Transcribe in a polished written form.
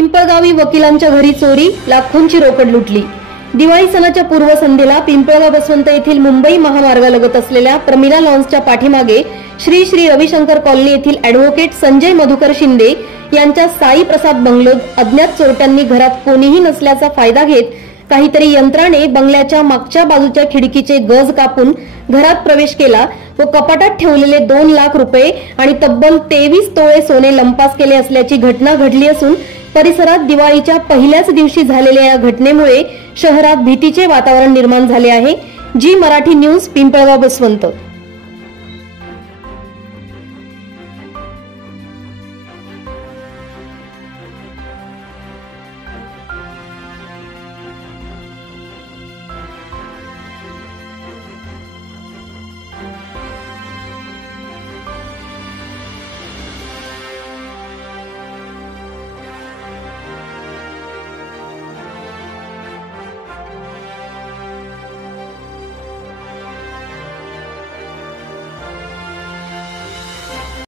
पिंपळगावी वकिलांच्या घरी चोरी, लाखोंची रोकड लुटली। दिवाळी सणाच्या पूर्वसंध्येला पिंपळगाव बसवंत येथील मुंबई महामार्गालगत असलेल्या प्रमिला लॉन्सच्या पाठीमागे श्री श्री रविशंकर कॉलनी येथील ॲडव्होकेट संजय मधुकर शिंदे यांच्या साई प्रसाद बंगलोत अज्ञात चोरट्यांनी घरात कोणीही नसल्याचा फायदा घेत काहीतरी यंत्राने बंगल्याच्या मागच्या बाजूच्या खिडकीचे गज कापून घरात प्रवेश केला व कपाटात ठेवलेले 2 लाख रुपये आणि तब्बल 23 तोळे सोने लंपास केले असल्याची घटना घडली असून परिसरात दिवाळीच्या पहिल्याच दिवशी झालेल्या या घटनेमुळे शहरात भीतीचे वातावरण निर्माण झाले आहे। जी मराठी न्यूज, पिंपळगाव बसवंत।